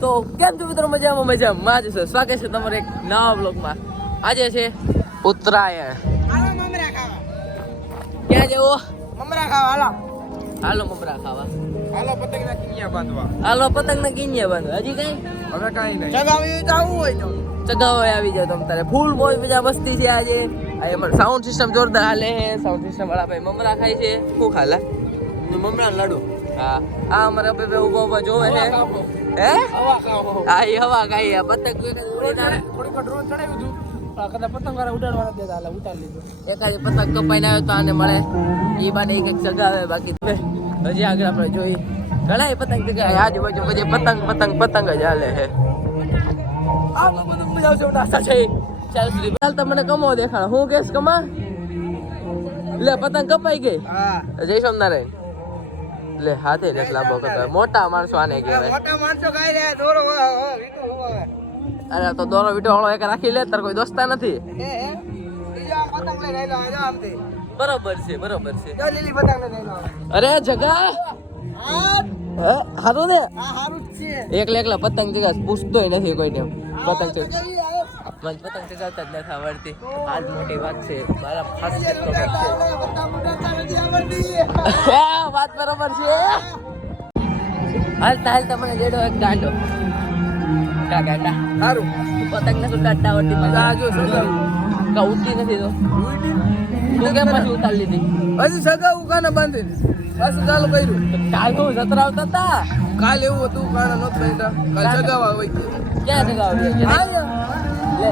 તો કેમ છો મિત્રો? મજામાં મજામાં. જ છે સ્વાગત છે તમારે એક નવા બ્લોગમાં આજે છે ઉત્તરાયણ. ક્યાં જવો? મમરા ખાવા હાલો. હાલો મમરા ખાવા. હાલો પતંગ ના કિનિયા બાંધવા. હાલો પતંગ ના કિન્યા બાંધવા. હજી કઈ? હવે કઈ નહીં. ચગાવી જાવું હોય તો. ચગાવો આવી જાવ તમ તારે. ફૂલ બોય મજા મસ્તી છે આજે. આ અમાર સાઉન્ડ સિસ્ટમ જોરદાર હાલે છે. સાઉન્ડ સિસ્ટમ વાળા ભાઈ મમરા ખાય છે. શું ખાલા? મમરા લાડુ. હા. આ અમારા ઊભા ઊભા જોવે છે. હે? હા એ હવા ખાઈ પતંગ થોડીક વાર ચડાવ્યું હતું કદાચ પતંગ વાળા ઉડાડવા દેતા હાલે ઉતારી લીધું. એકાદી પતંગ કપાઈને આવ્યો તો આને મળે. એ બાને એક એક ચગાવે બાકી હજી આગળ આપણે જોઈ. ઘણા પતંગ ચગાવે આજુબાજુ પછી પતંગ પતંગ પતંગ જ હાલે છે. આ બધું મજા આવશે નાસ્તા છે ચાલ સુધી. ચાલ તમને કમો દેખાણ હું કેસ કમા? લે પતંગ કપાઈ ગઈ. જય સોમનારાયણ. લે હાથે લેખ લાંબો કરતો મોટા માણસો આને કહેવાય. મોટા માણસો ખાઈ રહ્યા દોરો અરે તો દોરો વીટો વાળો એક રાખી લે તાર કોઈ દોસ્તા નથી. બરોબર છે બરોબર છે. જો લીલી પતંગ લઈને આયલો અરે જગા? હારું ને? એકલા એકલા પતંગ ચગા પૂછતોય નથી કોઈને. પતંગ પતંગ ચગાવતા જ નથી આવડતી. આજ મોટી વાત છે. મારા ખાસ વાત બરોબર છે. હાલતા હાલતા મને જેડો એક ગાંડો. કા ગાંડા? હારું. પતંગ નથી આવડતી. કા ઉડતી તો? તું કેમ પછી ઉતારી લીધી? હજી કાને બાંધી પાછું ચાલુ કર્યું. કાલ હું સતરાવતા હતા કાલ એવું હતું કાલ સગાવા હોય ક્યાં સગાવી લે.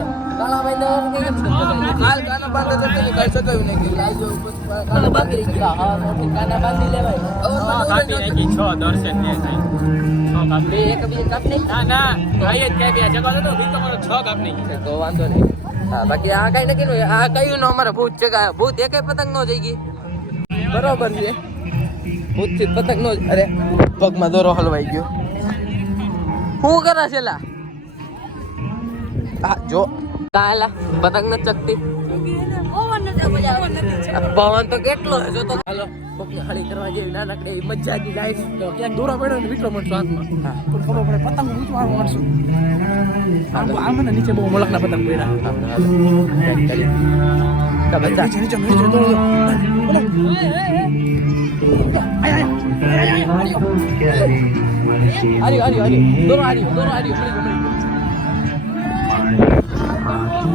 બાકી આ કઈ નું આ કયું નો અમારે ભૂત જગા ભૂત એક પતંગ નો જઈ ગઈ બરોબર છે ભૂતથી પતંગ નો અરે પગમાં દોરો હલવાઈ ગયો શું કરે છે લા જો કાલા પતંગ ન ચકતી આ પવન તો કેટલો છે જો તો હાલો પગને હળી કરવા જેવી નાનકડી એવી મજા જ જાય તો ક્યાંક દોરા પડ્યો ને વીટલો મળશો હાથમાં હા તો ખબર પડે પતંગ ઊંચું મારશું આ મને નીચે બહુ મોલકના પતંગ પડ્યા હાલો, હાલો. ચાલી, ચાલી. તો બધા નીચે નીચે નીચે દોડો દોડો. આય, આય, આય, આય, આય. હારી હારી હારી દોરો હારી દોરો હારી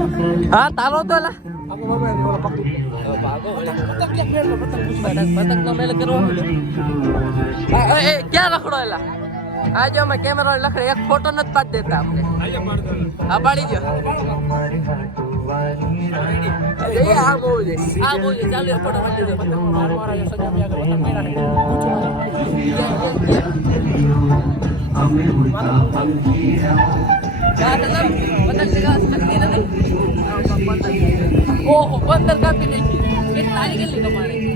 મળી talo to ને મારે. નો મેલ કરવો આ, એ, એ, ક્યાં લખડો એલા આ અમે કેમેરા લખડે એક ફોટો નથી પાડી દેતા અમને આ પાડી દો આ છે આ બહુ છે ચાલો ફોટો પાડી દો મારો વાળા જો સજાવી આગળ પતંગ મેળા છે. ઊંચું મારે. ઓહો પંદર નાખી કેટલી તારી કમાણી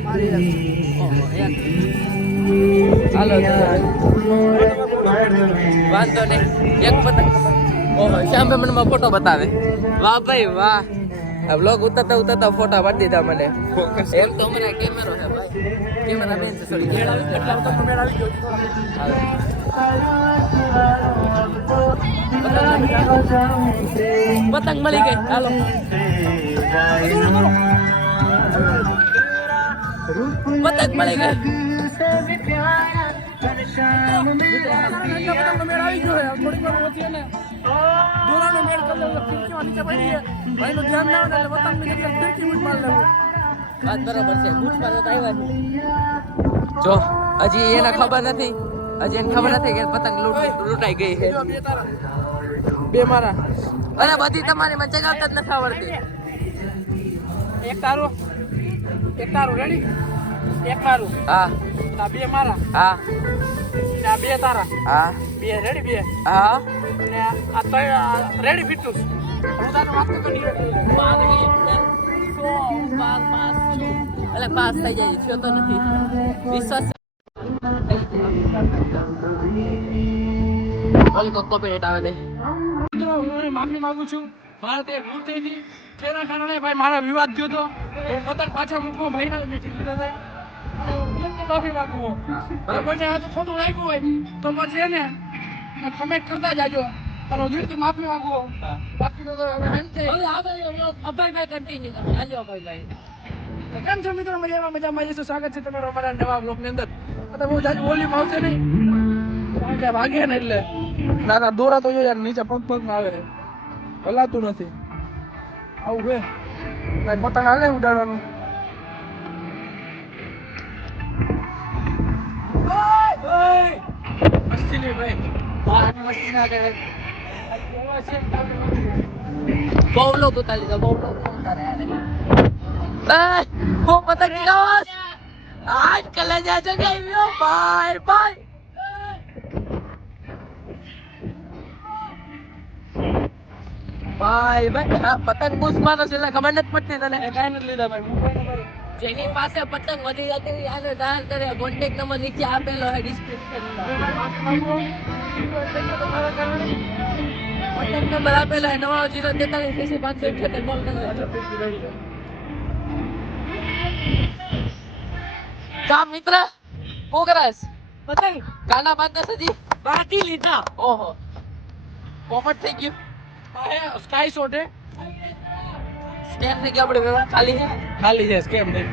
હાલો વાંધો નહીં એક પતંગ શ્યામ ફોટો બતાવે વાહ ભાઈ વાહ બ્લોગ ઉતરતા ઉતરતા ફોટા પાડી દીધા મને એમ તો મને કેમેરો છે ભાઈ કેમેરા. પતંગ મળી ગઈ. હાલો. પતંગ મળી ગઈ. વાત બરોબર છે. જો હજી એને ખબર નથી. હજી એને ખબર નથી કે પતંગ લૂંટ લૂંટાઈ ગઈ છે. બે મારા. અરે બધી તમારી મને ચગાવતા જ નથી આવડતી. એક તારું. એક તારું. રેડી એક તારું હા. ના બે મારા. હા. ના બે તારા. હા. બે. રેડી બે. હા. ને આ ત્રણ રેડી બીટું હું તને વાત તો કરી એટલે પાસ થઈ જાય થયો તો નથી. વિશ્વાસ ઓલી કોક કોપીરાઇટ આવે દે મિત્રો હું માફી માંગુ છું. ભારત તે ભૂલ થઈ હતી. તેના કારણે ભાઈ મારો વિવાદ થયો હતો એ પતંગ પાછા મૂકવો ભાઈના લીધે લીધા થાય. હું માફી માંગુ છું. બરાબર આ તો ખોટું લાગ્યું હોય તો પછી એને કમેન્ટ કરતા જાજો. અને દિલથી માફી માંગો બાકી તો હવે હવે આપણે અભયભાઈ કન્ટિન્યુ હાલો અભયભાઈ તો કેમ છો મિત્રો? મજામાં મજામાં. જઈશું સ્વાગત છે તમારું અમારા નવા બ્લોગ અંદર. તો બહુ જાજુ વોલ્યુમ આવશે નહીં. કારણ કે વાગે ને એટલે. ના ના દોરા તો જો યાર નીચે પગ પગમાં આવે હલાતું નથી આવું હે ભાઈ પતંગ હાલે ઉડાડવાનું મસ્તી નહીં ભાઈ બહાર મસ્તી ના કરે બહુ લોકો ઉતારી દો બહુ લોકો ઉતારે યાર. એ, હું પતંગ ચગાવસ આજ કલેજા ચગાવ્યો બાય બાય બાય ભાઈ આ પતંગ બુશ મારો છે એટલે ખબર નથી પડતી તને. કાંઈ નથી લીધા ભાઈ હું જેની પાસે પતંગ વધી જતી આને દાન કરે કોન્ટેક્ટ નંબર નીચે આપેલો હોય ડિસ્ક્રિપ્શનમાં કોન્ટેક્ટ નંબર આપેલો હોય નવા જીરો તેતાલીસ એસી પાંચસો ઇઠ્યોતેર કોલ કા મિત્ર શું કરસ? પતંગ કાના બાદ સજી? બાકી લીધા. ઓહો. કોમટ થઈ ગયું. આ સ્કાય શોટ હે સ્કેમ થઈ ગયો આપણે વ્યવહાર ખાલી છે ખાલી છે સ્કેમ નહીં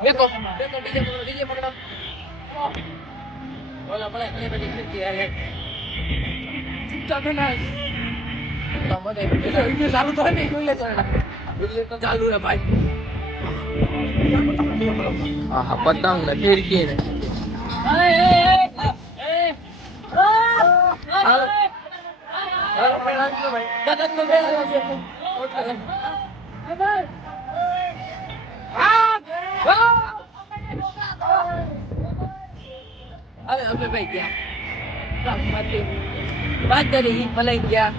દેખો દેખો ડીજે પકડો ડીજે પકડો બોલો બોલો એ બધી ખીચી આવે ચાલો ના તો મને એટલે વિડિયો ચાલુ તો હે ને જોઈ લેજો વિડિયો તો ચાલુ છે ભાઈ આહા પતંગ ને ફિરકી ને હાલો હાલો મેળા પતંગ નો મેળા છે હવે ભાઈ ગયા. ગામમાંથી. બાજરી ભલાઈ ગયા.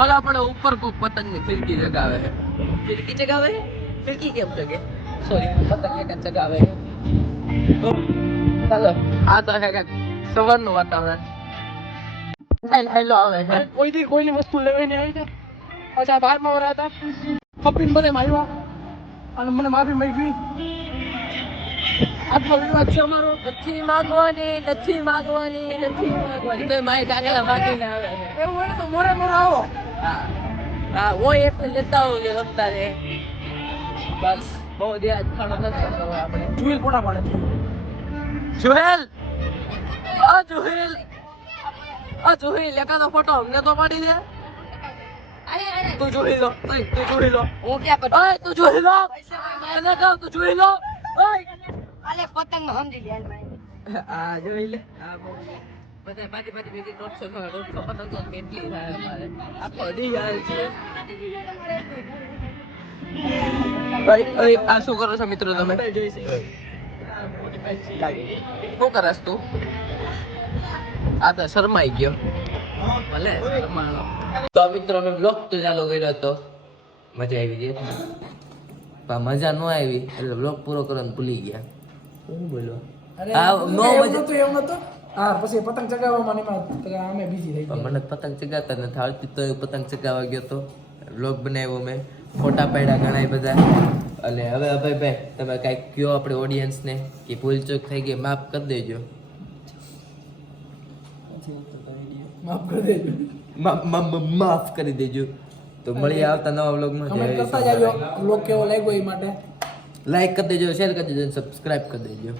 ઓલા પણ ઉપર કોક પતંગની ફિરકી જગાવે ફિરકી જગાવે? ફિરકી કેમ જગે? સોરી પતંગ એક જગાવે ચાલો, આ તો છે સવારનું વાતાવરણ. હેલો હેલો આવે છે કોઈ દી કોઈની વસ્તુ લેવી નહીં આવી પાછા બહારમાં વરા હતા. ખપીને બધે માર્યા અને મને માફી માંગી. છે અમારો. નથી માગવાની નથી માગવાની નથી માંગવાની. તો મારી કાકા માંગીને આવે એવું હોય તો મોરે મોરે આવો. હા. હા એ પણ લેતા હોઉં છે રમતા બસ બહુ ધ્યાન ખાણો નથી આપણે. જુએલ કોના પાડે આ જુહેલ. આ જોઈ લેકાનો ફોટો અમને તો પાડી દે. તું જોઈ લો તું જોઈ લો. હું ક્યાં કરું? ઓય તું જોઈ લો. તને કહું તું જોઈ લો. ઓય અલે પતંગ સમજી લે આ જોઈ લે આ બધા પાટી પાટી ભેગી દોઢસો દોઢસો પતંગ કેટલી થાય અમારે. આખો દી હાલ છે. ભાઈ આ શું કરો છો મિત્રો તમે? શું કરસ તું? આ તો શરમાઈ ગયો. ભલે તો મિત્રો અમે બ્લોગ તો ચાલુ કર્યો હતો. મજા આવી ગઈ પણ મજા ન આવી એટલે બ્લોગ પૂરો કરવાનું ભૂલી ગયા. શું બોલો આ નો મજા નતું હા પછી પતંગ ચગાવવામાં ને એમાં તો અમે બીજી થઈ ગયા. મને પતંગ ચગાવતા નથી આવડતી તો પતંગ ચગાવવા ગયો તો. વ્લોગ બનાવ્યો મેં. ફોટા પાડ્યા ઘણા બધા. અને હવે અભય ભાઈ તમે કાંઈક કયો આપણે ઓડિયન્સને કે ભૂલચૂક થઈ ગઈ માફ કરી દેજો. માફ કરી દેજો. માફ કરી દેજો. તો મળીએ આવતા નવા વ્લોગમાં. કમેન્ટ કરતા જાજો. વ્લોગ કેવો લાગ્યો એ માટે? લાઈક કરી દેજો શેર કરી દેજો સબસ્ક્રાઇબ કરી દેજો.